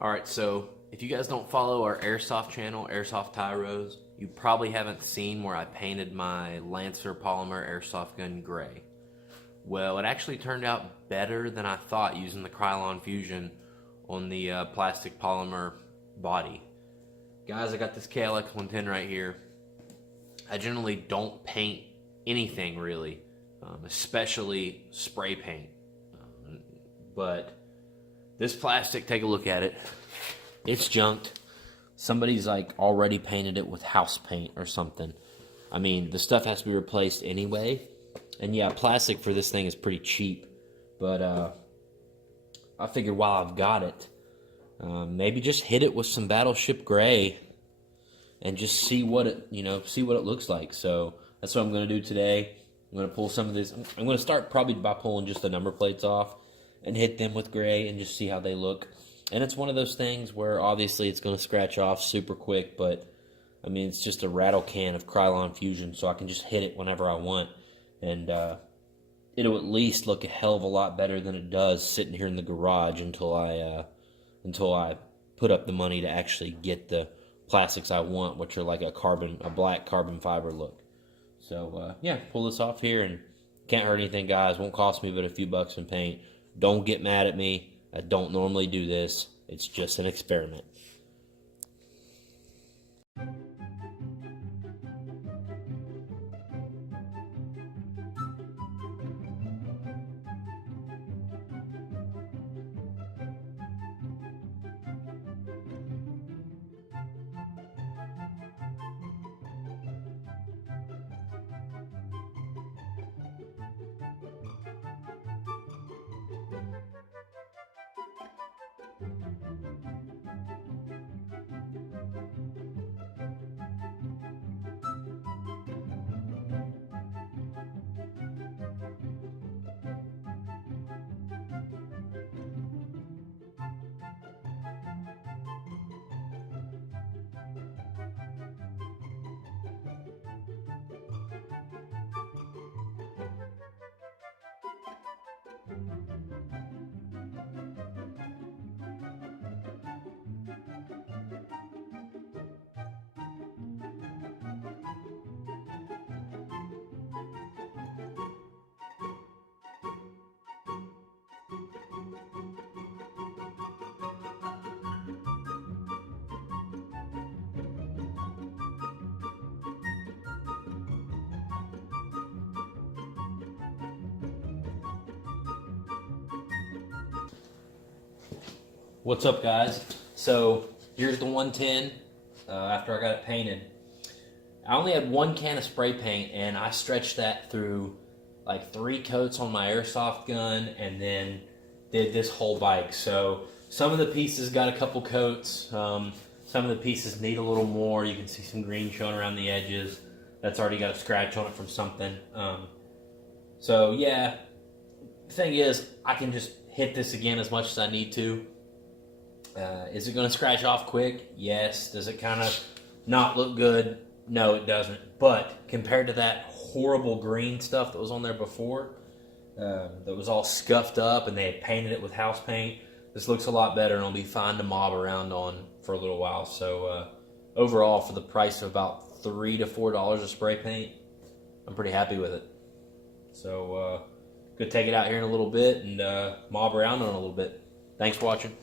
Alright, so if you guys don't follow our Airsoft channel, Airsoft Tyros, you probably haven't seen where I painted my Lancer polymer airsoft gun gray. Well, it actually turned out better than I thought using the Krylon Fusion on the plastic polymer body. Guys, I got this KLX 110 right here. I generally don't paint anything really, especially spray paint. But this plastic, take a look at it. It's junked. Somebody's like already painted it with house paint or something. I mean, the stuff has to be replaced anyway. And yeah, plastic for this thing is pretty cheap. But I figured while I've got it, maybe just hit it with some Battleship Gray and just see what it, see what it looks like. So that's what I'm going to do today. I'm going to pull some of this. I'm going to start probably by pulling just the number plates off and hit them with gray and just see how they look. And it's one of those things where obviously it's going to scratch off super quick, but I mean, it's just a rattle can of Krylon Fusion, so I can just hit it whenever I want. And it'll at least look a hell of a lot better than it does sitting here in the garage until I put up the money to actually get the plastics I want, which are like a black carbon fiber look. So yeah, pull this off here, and can't hurt anything, guys. Won't cost me but a few bucks in paint. Don't get mad at me. I don't normally do this. It's just an experiment. What's up, guys? So here's the 110 after I got it painted. I only had one can of spray paint, and I stretched that through like 3 coats on my airsoft gun and then did this whole bike. So some of the pieces got a couple coats, some of the pieces need a little more. You can see some green showing around the edges. That's already got a scratch on it from something. So yeah, the thing is, I can just hit this again as much as I need to. Is it going to scratch off quick? Yes. Does it kind of not look good? No, it doesn't. But compared to that horrible green stuff that was on there before, that was all scuffed up and they had painted it with house paint, this looks a lot better and it'll be fine to mob around on for a little while. So overall, for the price of about $3 to $4 of spray paint, I'm pretty happy with it. So could take it out here in a little bit and mob around on it a little bit. Thanks for watching.